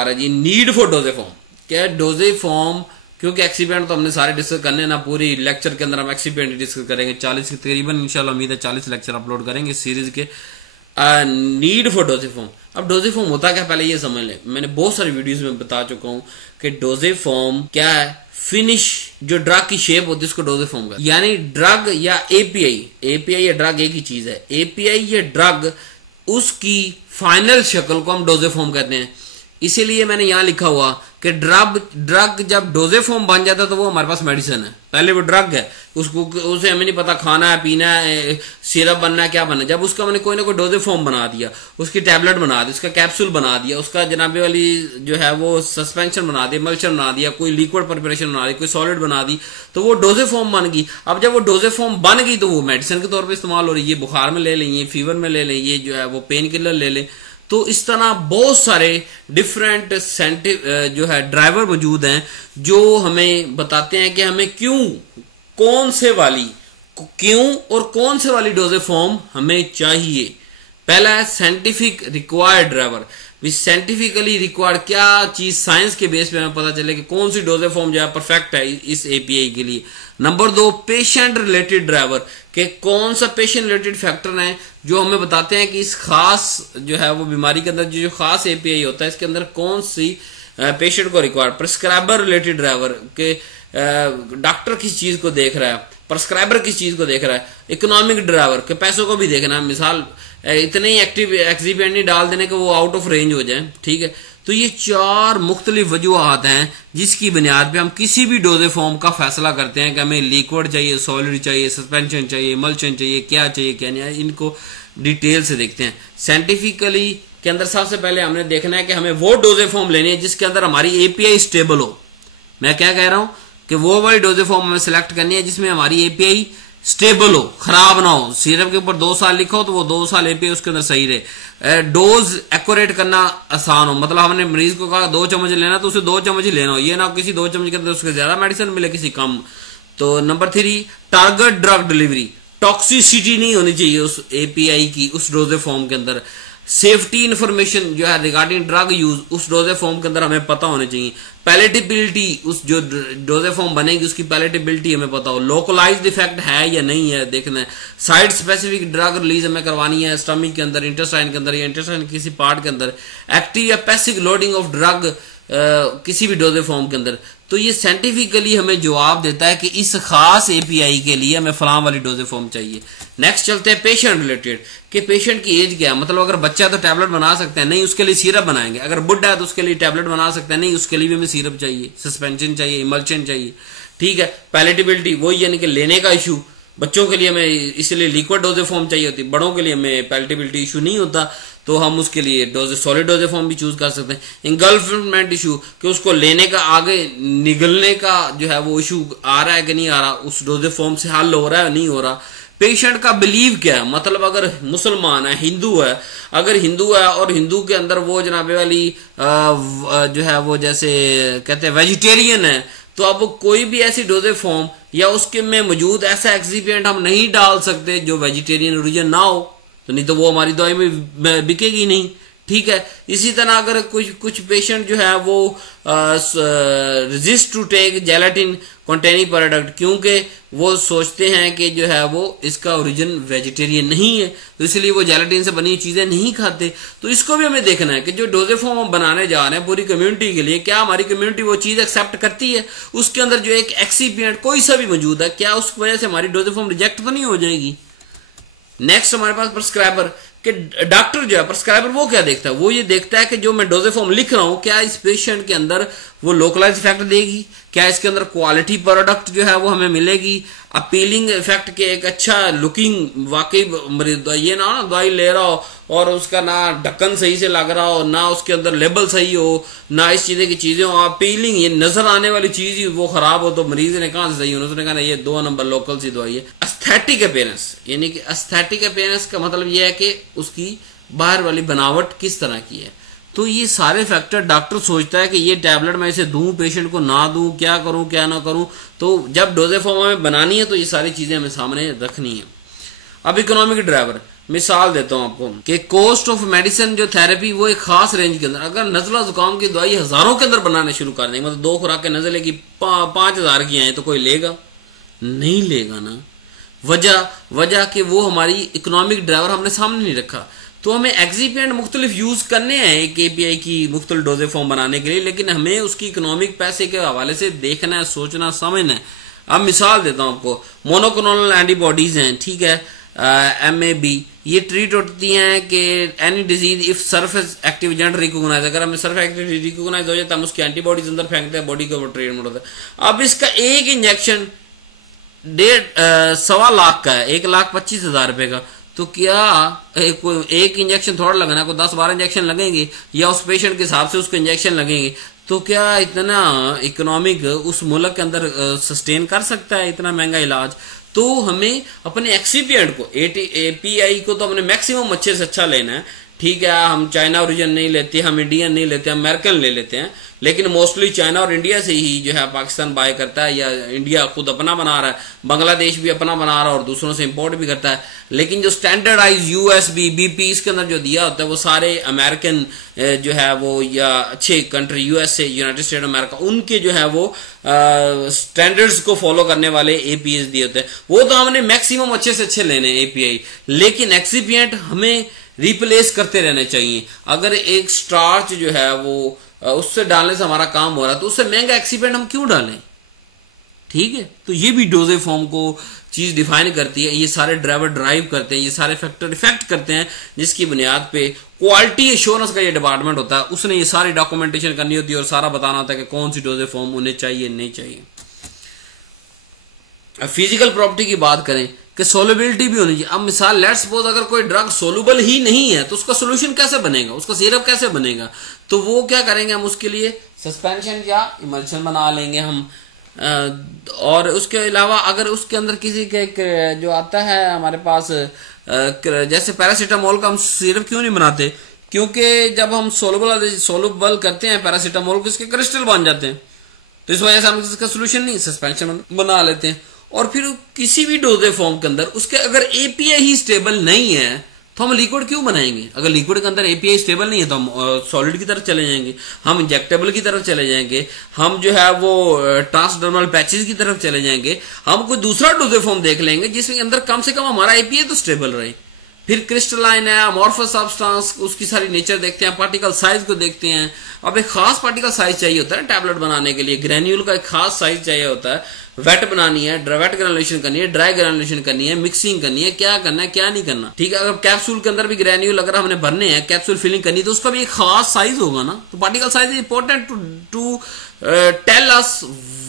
आ रहा है जी need for डोजेफॉर्म। क्या डोजेफॉर्म, क्योंकि एक्सीपेंट तो हमने सारे डिस्कस करने ना, पूरी लेक्चर के अंदर हम एक्सीपेंट डिस्कस करेंगे 40 तकरीबन, इंशाल्लाह उम्मीद है 40 लेक्चर अपलोड करेंगे इस सीरीज के। Need for dosage form. अब डोजेफॉर्म होता क्या पहले ये समझ ले। मैंने बहुत सारी वीडियोस में बता चुका हूं कि डोजेफॉर्म क्या है। फिनिश जो ड्रग की शेप होती है उसको डोजेफॉर्म का, यानी ड्रग या एपीआई या ड्रग एक ही चीज है। एपीआई या ड्रग उसकी फाइनल शक्ल को हम डोजेफॉर्म कहते हैं। इसीलिए मैंने यहां लिखा हुआ कि ड्रग जब डोजेफॉर्म बन जाता है तो वो हमारे पास मेडिसिन है। पहले वो ड्रग है, उसे हमें नहीं पता खाना है, पीना है, सिरप बनना है, क्या बनना है। जब उसका मैंने कोई ना कोई डोजेफॉर्म बना दिया, उसकी टैबलेट बना दी, उसका कैप्सूल बना दिया, उसका जनाबे वाली जो है वो सस्पेंशन बना दी, मल्शन बना दिया, कोई लिक्विड प्रिपरेशन बना दी, कोई सॉलिड बना दी, तो वो डोजेफॉर्म बन गई। अब जब वो डोजेफॉर्म बन गई तो वो मेडिसिन के तौर पर इस्तेमाल हो रही है। ये बुखार में ले लें, ये फीवर में ले लें, ये जो है वो पेन किलर ले लें। तो इस तरह बहुत सारे डिफरेंट जो है ड्राइवर मौजूद हैं जो हमें बताते हैं कि हमें कौन से वाली डोजेफॉर्म हमें चाहिए। पहला है scientific required driver. Scientifically required क्या चीज, साइंस के बेस पे हमें पता चले कि कौन सी डोजेफॉर्म जो है परफेक्ट है इस एपीआई के लिए। नंबर 2 पेशेंट रिलेटेड ड्राइवर, के कौन सा पेशेंट रिलेटेड फैक्टर है जो हमें बताते हैं कि इस खास जो है वो बीमारी के अंदर जो खास एपीआई होता है इसके अंदर कौन सी पेशेंट को रिक्वायर्ड। प्रिस्क्राइबर रिलेटेड ड्राइवर, के डॉक्टर किस चीज को देख रहा है, प्रिस्क्राइबर किस चीज को देख रहा है। इकोनॉमिक ड्राइवर, के पैसों को भी देखना है, मिसाल इतने ही एक्टिव एक्सीपेंट नहीं डाल देने के वो आउट ऑफ रेंज हो जाए, ठीक है। तो ये 4 मुख्तलिफ वजूहात हैं जिसकी बुनियाद पे हम किसी भी डोजेफॉर्म का फैसला करते हैं कि हमें लिक्विड चाहिए, सॉलिड चाहिए, सस्पेंशन चाहिए, मल्शन चाहिए, क्या नहीं। इनको डिटेल से देखते हैं। साइंटिफिकली के अंदर सबसे पहले हमने देखना है कि हमें वो डोजेफॉर्म लेनी है जिसके अंदर हमारी एपीआई स्टेबल हो। मैं क्या कह रहा हूं कि वो वाली डोजेफॉर्म हमें सिलेक्ट करनी है जिसमें हमारी एपीआई स्टेबल हो, खराब ना हो। सिरप के ऊपर 2 साल लिखा हो तो वो 2 साल एपीआई उसके अंदर सही रहे। डोज एक्यूरेट करना आसान हो, मतलब हमने मरीज को कहा 2 चम्मच लेना तो उसे 2 चम्मच ही लेना हो, ये ना किसी 2 चम्मच के अंदर उसके ज्यादा मेडिसिन मिले, किसी कम। तो number 3 target drug delivery. Toxicity नहीं होनी चाहिए उस एपीआई की उस डोजेफॉर्म के अंदर। सेफ्टी इंफॉर्मेशन जो है रिगार्डिंग ड्रग यूज उस डोजेफॉर्म के अंदर हमें पता होनी चाहिए। पैलेटेबिलिटी, उस जो डोजेफॉर्म बनेगी उसकी पैलेटेबिलिटी हमें पता हो। लोकलाइज्ड इफेक्ट है या नहीं है देखना है। साइट स्पेसिफिक ड्रग रिलीज हमें करवानी है स्टमक के अंदर, इंटेस्टाइन के अंदर या इंटेस्टाइन किसी पार्ट के अंदर। एक्टिव या पैसिव लोडिंग ऑफ ड्रग किसी भी डोजेफॉर्म के अंदर। तो ये साइंटिफिकली हमें जवाब देता है कि इस खास एपीआई के लिए हमें फलां वाली डोजेफॉर्म चाहिए। नेक्स्ट चलते हैं पेशेंट रिलेटेड, कि पेशेंट की एज क्या है। मतलब अगर बच्चा है तो टैबलेट बना सकते हैं, नहीं उसके लिए सिरप बनाएंगे। अगर बुढ़ा है तो उसके लिए टैबलेट बना सकते हैं, नहीं उसके लिए भी हमें सिरप चाहिए, सस्पेंशन चाहिए, इमल्शन चाहिए, ठीक है। पैलेटेबिलिटी वही यानी कि लेने का इशू, बच्चों के लिए हमें इसलिए लिक्विड डोजेफॉर्म चाहिए होती, बड़ों के लिए हमें पैलेटेबिलिटी इशू नहीं होता तो हम उसके लिए सॉलिड डोजेफॉर्म भी चूज कर सकते हैं। इंगल्फमेंट इशू, कि उसको लेने का आगे निगलने का जो है वो इशू आ रहा है कि नहीं आ रहा, उस डोजेफॉर्म से हल हो रहा है नहीं हो रहा। पेशेंट का बिलीव क्या है, मतलब अगर मुसलमान है, हिंदू है, अगर हिंदू है और हिंदू के अंदर वो जनाबे वाली जो है वो जैसे कहते हैं वेजिटेरियन है, तो अब कोई भी ऐसी डोजेफॉर्म या उसके में मौजूद ऐसा एक्सीपिएंट हम नहीं डाल सकते जो वेजिटेरियन ओरिजिन ना हो, तो नहीं तो वो हमारी दवाई में बिकेगी नहीं, ठीक है। इसी तरह अगर कुछ पेशेंट जो है वो resist to take gelatin containing product, क्योंकि वो सोचते हैं कि जो है वो इसका ओरिजिन वेजिटेरियन नहीं है, तो इसलिए वो जेलेटिन से बनी चीजें नहीं खाते। तो इसको भी हमें देखना है कि जो डोजेफॉर्म हम बनाने जा रहे हैं पूरी कम्युनिटी के लिए, क्या हमारी कम्युनिटी वो चीज एक्सेप्ट करती है। उसके अंदर जो एक एक्सीपिएंट कोई सा भी मौजूद है, क्या उस वजह से हमारी डोजेफॉर्म रिजेक्ट तो नहीं हो जाएगी। नेक्स्ट हमारे पास प्रिस्क्राइबर, कि डॉक्टर जो है प्रिस्क्राइबर वो क्या देखता है, वो ये देखता है कि जो मैं डोजेफॉर्म लिख रहा हूं क्या इस पेशेंट के अंदर वो लोकलाइज इफेक्ट देगी, क्या इसके अंदर क्वालिटी प्रोडक्ट जो है वो हमें मिलेगी, अपीलिंग इफेक्ट के एक अच्छा लुकिंग, वाकई मरीज ये ना दवाई ले रहा हो और उसका ना ढक्कन सही से लग रहा हो, ना उसके अंदर लेबल सही हो, ना इस चीजें की चीजें हो, अपीलिंग ये नजर आने वाली चीज ही वो खराब हो, तो मरीज ने कहां से सही होना, उसने कहा ये 2 नंबर लोकल सी दवाई है। एस्थेटिक अपीयरेंस, यानी कि एस्थेटिक अपीयरेंस का मतलब यह है कि उसकी बाहर वाली बनावट किस तरह की है। तो ये सारे फैक्टर डॉक्टर सोचता है कि ये टैबलेट मैं इसे दूं, पेशेंट को ना दूं, क्या करूं क्या ना करूं। तो जब डोजेफॉर्म हमें बनानी है तो ये सारी चीजें हमें सामने रखनी है। अब इकोनॉमिक ड्राइवर, मिसाल देता हूं आपको कि कॉस्ट ऑफ मेडिसिन जो थेरेपी वो एक खास रेंज के अंदर, अगर नजला जुकाम की दवाई हजारों के अंदर बनाने शुरू कर देंगे, मतलब 2 खुराकें नजले की 5,000 की आए, तो कोई लेगा? नहीं लेगा ना। वजह कि वो हमारी इकोनॉमिक ड्राइवर हमने सामने नहीं रखा। तो हमें एक्सिपिएंट मुख्तलिफ यूज करने हैं एक एपीआई की मुख्तलिफ डोजे फॉर्म बनाने के लिए, लेकिन हमें उसकी इकोनॉमिक पैसे के हवाले से देखना है, सोचना, समझना है। अब मिसाल देता हूं आपको, मोनोक्लोनल एंटीबॉडीज हैं, ठीक है, MAB, ये ट्रीट होती हैं कि any disease if surface active agent recognise, अगर हमें सरफेस एक्टिव रिकॉग्नाइज हो जाए तो हम उसकी एंटीबॉडीज अंदर फेंकते हैं, बॉडी के ऊपर ट्रीटमेंट होता है। अब इसका एक इंजेक्शन 1.25 लाख का है, 1,25,000 रुपए का, तो क्या एक इंजेक्शन थोड़ा लगना, कोई 10-12 इंजेक्शन लगेंगे या उस पेशेंट के हिसाब से उसको इंजेक्शन लगेंगे, तो क्या इतना इकोनॉमिक उस मुल्क के अंदर सस्टेन कर सकता है इतना महंगा इलाज? तो हमें अपने एक्सिपिएंट को, एपीआई को तो हमने मैक्सिमम अच्छे से अच्छा लेना है, ठीक है। हम चाइना ओरिजिन नहीं लेते, हम इंडियन नहीं लेते, हम अमेरिकन ले लेते हैं, लेकिन मोस्टली चाइना और इंडिया से ही जो है पाकिस्तान बाय करता है, या इंडिया खुद अपना बना रहा है, बांग्लादेश भी अपना बना रहा है और दूसरों से इंपोर्ट भी करता है। लेकिन जो स्टैंडर्डाइज USB, BP इसके अंदर जो दिया होता है वो सारे अमेरिकन जो है वो, या अच्छे country USA, United state America, उनके जो है वो स्टैंडर्ड्स को फॉलो करने वाले APIs दिए होते हैं। वो तो हमने मैक्सिमम अच्छे से अच्छे लेने API, लेकिन एक्सिपिएंट हमें रिप्लेस करते रहने चाहिए। अगर एक स्टार्च जो है वो उससे डालने से हमारा काम हो रहा है, तो उससे महंगा एक्सिपिएंट हम क्यों डालें? ठीक है, तो ये भी डोजे फॉर्म को चीज डिफाइन करती है। ये सारे ड्राइवर ड्राइव करते हैं, ये सारे फैक्टर इफेक्ट करते हैं, जिसकी बुनियाद पे क्वालिटी एश्योरेंस का ये डिपार्टमेंट होता है, उसने ये सारी डॉक्यूमेंटेशन करनी होती है और सारा बताना होता है कि कौन सी डोजे फॉर्म उन्हें चाहिए, नहीं चाहिए। फिजिकल प्रॉपर्टी की बात करें कि सोलबिलिटी भी होनी चाहिए। अब मिसाल लेट्स सपोज अगर कोई ड्रग सोलुबल ही नहीं है तो उसका सोल्यूशन कैसे बनेगा, उसका सिरप कैसे बनेगा? तो वो क्या करेंगे, हम उसके लिए सस्पेंशन या इमल्शन बना लेंगे हम। और उसके अलावा अगर उसके अंदर किसी के जो आता है हमारे पास, जैसे पैरासीटामोल का हम सिरप क्यों नहीं बनाते? क्योंकि जब हम सोलुबल करते हैं पैरासीटामोल को, इसके क्रिस्टल बन जाते हैं, तो इस वजह से हम इसका सोल्यूशन नहीं, सस्पेंशन बना लेते हैं। और फिर किसी भी डोजे फॉर्म के अंदर उसके अगर एपीआई ही स्टेबल नहीं है तो हम लिक्विड क्यों बनाएंगे? अगर लिक्विड के अंदर एपीआई स्टेबल नहीं है तो हम सॉलिड की तरफ चले जाएंगे, हम इंजेक्टेबल की तरफ चले जाएंगे, हम जो है वो ट्रांसडर्मल पैचेस की तरफ चले जाएंगे, हम कोई दूसरा डोजे फॉर्म देख लेंगे जिसके अंदर कम से कम हमारा एपीआई तो स्टेबल रहे। फिर क्रिस्टलाइन है, अमॉर्फस सब्सटेंस, उसकी सारी नेचर देखते हैं, पार्टिकल साइज को देखते हैं। अब एक खास पार्टिकल साइज चाहिए होता है टैबलेट बनाने के लिए, ग्रेन्यूल का एक खास साइज चाहिए होता है। वेट बनानी है, वेट ग्रेनुलेशन करनी है, ड्राई ग्रेनुलेशन करनी है, मिक्सिंग करनी है, क्या करना है क्या नहीं करना, ठीक है। अगर कैप्सूल के अंदर भी ग्रेन्यूल अगर हमने भरने हैं, कैप्सूल फिलिंग करनी है, तो उसका भी एक खास साइज होगा ना। तो particle size is important to tell us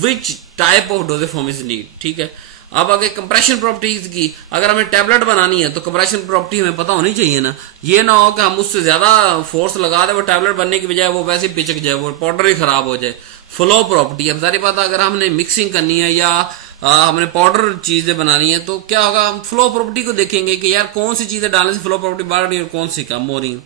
which type of dosage form is need, ठीक है। अब अगर कंप्रेशन प्रॉपर्टीज की, अगर हमें टैबलेट बनानी है तो कंप्रेशन प्रॉपर्टी हमें पता होनी चाहिए ना। ये ना हो कि हम उससे ज्यादा फोर्स लगा दे, वो टैबलेट बनने की बजाय वो वैसे पिचक जाए, वो पाउडर ही खराब हो जाए। फ्लो प्रॉपर्टी, अब सारी बात अगर हमने मिक्सिंग करनी है या हमने पाउडर चीजें बनानी है तो क्या होगा, हम फ्लो प्रॉपर्टी को देखेंगे कि यार कौन सी चीजें डालने से फ्लो प्रॉपर्टी बढ़ रही है और कौन सी कम हो रही है।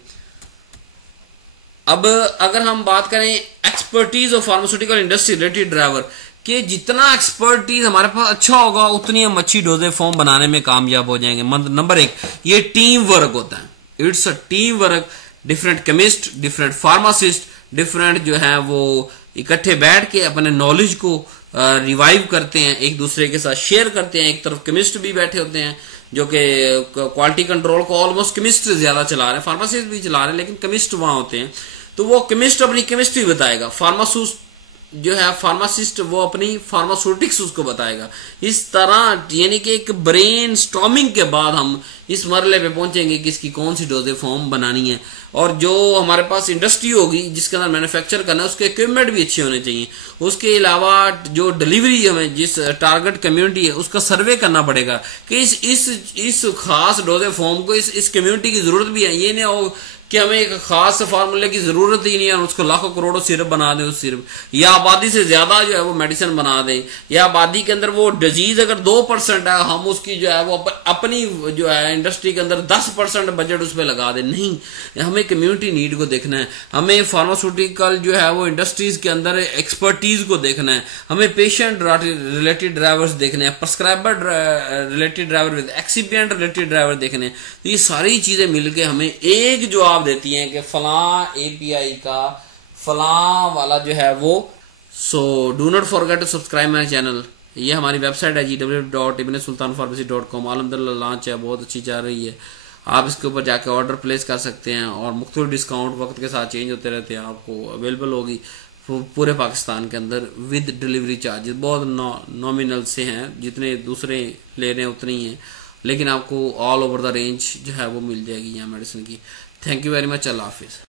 अब अगर हम बात करें expertise of pharmaceutical industry related driver, कि जितना एक्सपर्टीज हमारे पास अच्छा होगा उतनी हम अच्छी डोजेज फॉर्म बनाने में कामयाब हो जाएंगे। नंबर 1, ये टीम वर्क होता है, it's a team work. Different chemist, different pharmacist, different जो है वो इकट्ठे बैठ के अपने नॉलेज को रिवाइव करते हैं, एक दूसरे के साथ शेयर करते हैं। एक तरफ केमिस्ट भी बैठे होते हैं जो कि क्वालिटी कंट्रोल को ऑलमोस्ट केमिस्ट ज्यादा चला रहे हैं, फार्मासिस्ट भी चला रहे हैं, लेकिन केमिस्ट वहां होते हैं। तो वो केमिस्ट अपनी केमिस्ट्री बताएगा, जो है फार्मासिस्ट वो अपनी फार्मास्यूटिक्स उसको बताएगा। इस तरह यानी कि एक ब्रेन स्टॉर्मिंग के बाद हम इस मरले पे पहुंचेंगे कि इसकी कौन सी डोजेज फॉर्म बनानी है। और जो हमारे पास इंडस्ट्री होगी जिसके अंदर मैन्युफैक्चर करना है, उसके इक्विपमेंट भी अच्छे होने चाहिए। उसके अलावा जो डिलीवरी हमें जिस टारगेट कम्युनिटी है उसका सर्वे करना पड़ेगा कि इस खास डोजेज फॉर्म को इस कम्युनिटी की जरूरत भी है। ये नहीं हो कि हमें एक खास फार्मूले की जरूरत ही नहीं है, उसको लाखों करोड़ों सिरप बना दें उस सिरप, या आबादी से ज्यादा जो है वो मेडिसिन बना दें, या आबादी के अंदर वो डिजीज अगर 2% है, हम उसकी जो है वो अपनी जो है इंडस्ट्री के अंदर 10% बजट उस पर लगा दें। नहीं, हमें कम्युनिटी नीड को देखना है, हमें फार्मास्यूटिकल जो है वो इंडस्ट्रीज के अंदर एक्सपर्टीज को देखना है, हमें पेशेंट रिलेटेड ड्राइवर्स देखने हैं, prescriber related driver with excipient related driver देखने हैं। तो ये सारी चीजें मिलकर हमें एक जवाब देती हैं कि फलां एपीआई का फलां वाला जो है वो। So do not forget to subscribe my channel. ये हमारी वेबसाइट है www.ibnsultanpharmacy.com। अलहमदुलिल्लाह लॉन्च है, बहुत अच्छी चल रही है। आप इसके ऊपर जाकर ऑर्डर प्लेस कर सकते हैं और मुख्तलिफ डिस्काउंट वक्त के साथ चेंज होते रहते हैं, आपको अवेलेबल होगी पूरे पाकिस्तान के अंदर विद डिलीवरी चार्जेस। बहुत नॉमिनल से हैं, जितने दूसरे ले रहे हैं उतने ही हैं, लेकिन आपको ऑल ओवर द रेंज जो है वो मिल जाएगी यहाँ मेडिसिन की। Thank you very much. अल्लाह हाफिज़।